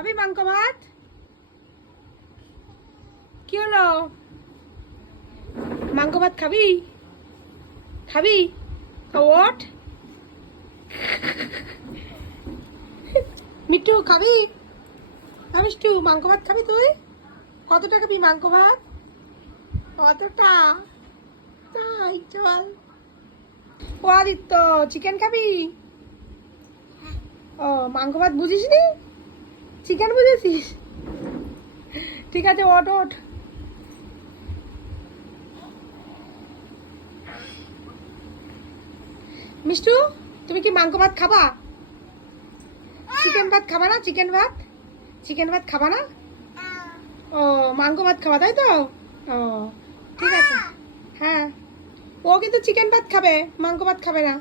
খাবি মাংস ভাত? কি হলো? মাংস ভাত খাবি? খাবি? ওঠ। মিঠু খাবি? মিষ্টু মাংস ভাত খাবি তুই? কতটা খাবি মাংস ভাত? কতটা? তাই চল। ও আদিত্য চিকেন খাবি? ও মাংস ভাত বুঝিস নি, চিকেন বুঝেছিস? ঠিক আছে ওঠ ওঠ। মিষ্টু তুমি কি মাংস ভাত খাবা? চিকেন ভাত খাবা না? চিকেন ভাত, চিকেন ভাত খাবা না? ও মাংস ভাত খাবা তাই তো? ও ঠিক আছে। হ্যাঁ ও কিন্তু চিকেন ভাত খাবে, মাংস ভাত খাবে না।